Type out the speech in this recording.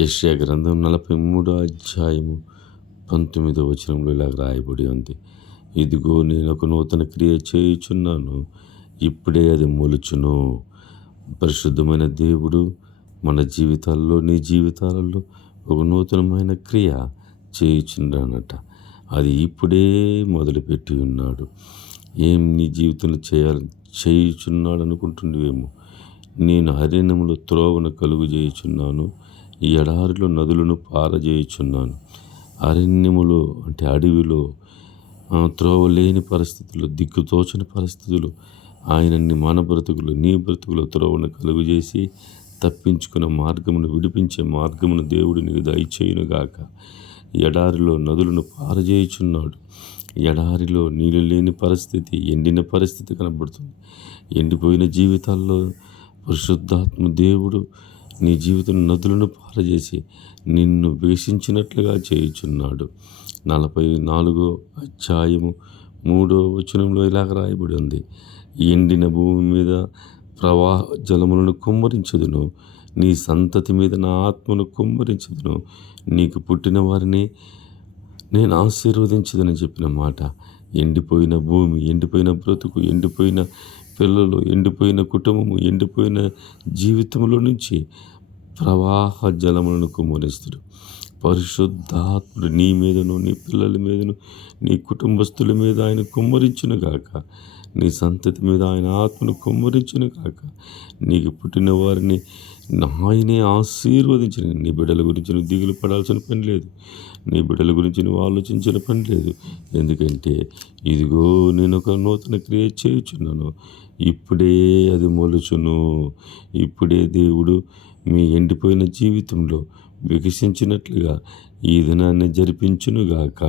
యెషయా గ్రంథం 43 అధ్యాయము 19 వచనంలో ఇలాగ రాయబడి ఉంది. ఇదిగో నేను ఒక నూతన క్రియ చేయుచున్నాను, ఇప్పుడే అది మొలుచును. పరిశుద్ధమైన దేవుడు మన జీవితాల్లో, నీ జీవితాలలో ఒక నూతనమైన క్రియ చేయుచున్నాడట. అది ఇప్పుడే మొదలుపెట్టి ఉన్నాడు. ఏం నీ జీవితంలో చేయుచున్నాడు అనుకుంటుండేమో. నేను అరణ్యములో త్రోవను కలుగు చేయుచున్నాను, ఈ ఎడారిలో నదులను పారజేయుచున్నాను. అరణ్యములో అంటే అడవిలో త్రోవ లేని పరిస్థితులు, దిక్కుతోచని పరిస్థితులు ఆయన మన బ్రతుకులు, నీ బ్రతుకులు త్రోవను కలుగు చేసి తప్పించుకున్న మార్గమును, విడిపించే మార్గమును దేవుడు నీకు దయచేయునుగాక. ఎడారిలో నదులను పారజేయుచున్నాడు. ఎడారిలో నీళ్ళు లేని పరిస్థితి, ఎండిన పరిస్థితి కనబడుతుంది. ఎండిపోయిన జీవితాల్లో పరిశుద్ధాత్మ దేవుడు నీ జీవితం నదులను పారజేసి నిన్ను వేషించినట్లుగా చేయుచున్నాడు. 44 అధ్యాయము 3వ వచనంలో ఇలాగ రాయబడి ఉంది. ఎండిన భూమి మీద ప్రవాహ జలములను కుమ్మరించదును, నీ సంతతి మీద నా ఆత్మను కుమ్మరించదును, నీకు పుట్టిన వారిని నేను ఆశీర్వదించదని చెప్పిన మాట. ఎండిపోయిన భూమి, ఎండిపోయిన బ్రతుకు, ఎండిపోయిన పిల్లలు, ఎండిపోయిన కుటుంబము, ఎండిపోయిన జీవితంలో నుంచి ప్రవాహ జలములను కుమ్మరిస్తుడు. పరిశుద్ధాత్ముడు నీ మీదను, నీ పిల్లల మీదను, నీ కుటుంబస్తుల మీద ఆయన కుమ్మరించునుగాక. నీ సంతతి మీద ఆయన ఆత్మను కుమ్మరించునుగాక. నీకు పుట్టిన వారిని ఆయనే ఆశీర్వదించిన. నీ బిడ్డల గురించి నువ్వు దిగులు పడాల్సిన పని లేదు. నీ బిడ్డల గురించి నువ్వు ఆలోచించిన పని లేదు. ఎందుకంటే ఇదిగో నేను ఒక నూతన క్రియ చేయుచున్నాను, ఇప్పుడే అది మొలుచును. ఇప్పుడే దేవుడు మీ ఎండిపోయిన జీవితంలో వికసించినట్లుగా ఈ దినాన్ని జరిపించునుగాక.